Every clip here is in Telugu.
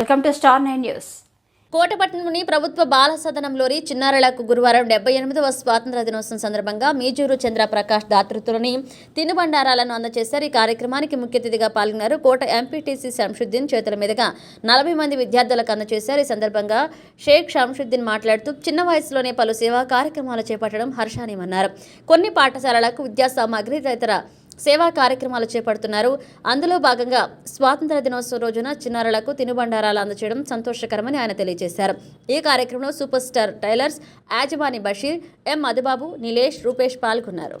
Welcome to star nine news. కోటపట్నంలోని ప్రభుత్వ బాల సదనంలోని చిన్నారులకు గురువారం డెబ్బై ఎనిమిదవ స్వాతంత్ర దినోత్సవం సందర్భంగా మీజూరు చంద్రప్రకాష్ దాతృత్వని తినుబండారాలను అందజేశారు. ఈ కార్యక్రమానికి ముఖ్య అతిథిగా పాల్గొన్నారు కోట ఎంపీటీసీ శంషుద్దీన్ చేతుల మీదుగా నలభై మంది విద్యార్థులకు అందజేశారు. ఈ సందర్భంగా షేక్ శంషుద్దీన్ మాట్లాడుతూ చిన్న వయసులోనే పలు సేవా కార్యక్రమాలు చేపట్టడం హర్షానిమన్నారు కొన్ని పాఠశాలలకు విద్యా సామాగ్రి తదితర సేవా కార్యక్రమాలు చేపడుతున్నారు. అందులో భాగంగా స్వాతంత్ర దినోత్సవం రోజున చిన్నారులకు తినుబండారాలు అందజేయడం సంతోషకరమని ఆయన తెలియజేశారు. ఈ కార్యక్రమంలో సూపర్ స్టార్ టైలర్స్ యాజమాని బషీర్ ఎం మధుబాబు నిలేష్ రూపేష్ పాల్గొన్నారు.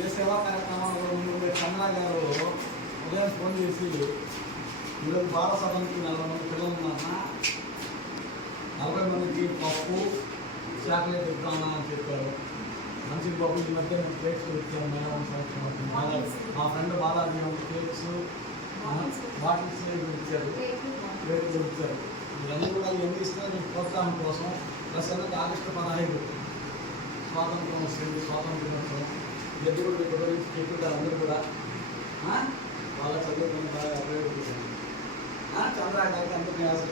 ఏ సేవా కార్యక్రమాల్లో ముందు చంద్ర గారు ఉదయం ఫోన్ చేసి ఈరోజు భారత సభకి నలభై మంది పిల్లలు ఉన్నారన్న నలభై మందికి పప్పు చాక్లెట్ ఇస్తామన్నా అని చెప్పారు. మంచి పప్పు ఈ మధ్య మేము కేక్స్ ఇచ్చాము మేడం. వాటర్ సిలిండర్ ఇచ్చారు రేట్లు ఇచ్చారు కూడా ఇవన్నీ ఇస్తున్న ప్రోత్సాహం కోసం ప్లస్ ఆగస్ట్ ఆగస్టు పదహైదు స్వాతంత్రం వస్తుంది స్వాతంత్ర దినోత్సవం ఇవన్నీ కూడా గౌరవించి చెప్పింది అందరూ కూడా వాళ్ళ చదువుకున్న బాగా ఉపయోగపడుతుంది చంద్రాకారికి అందరినీ ఆశ